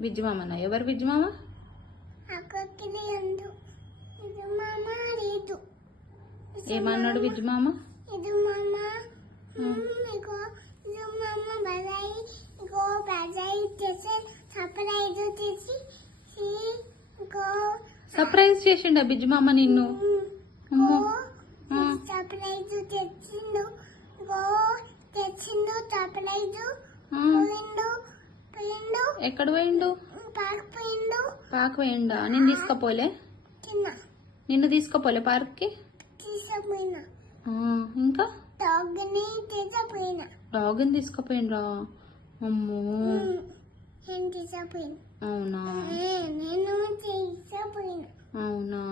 బిజ్జు మామనా? ఎవరు బిజ్జు మామ? ఏమన్నాడు బిజ్జు మామ? సర్ప్రైజ్ చేసిండా బిజ్జు మామ నిన్ను? ఎక్కడ పోయిండు? పార్క్ పోయిండా? నేను తీసుకపోలే? నిన్ను తీసుకపోలే పార్క్ కి? ఇంకా డాగ్ని తీసుకుపోయినరా? అమ్మో అవునా? అవునా?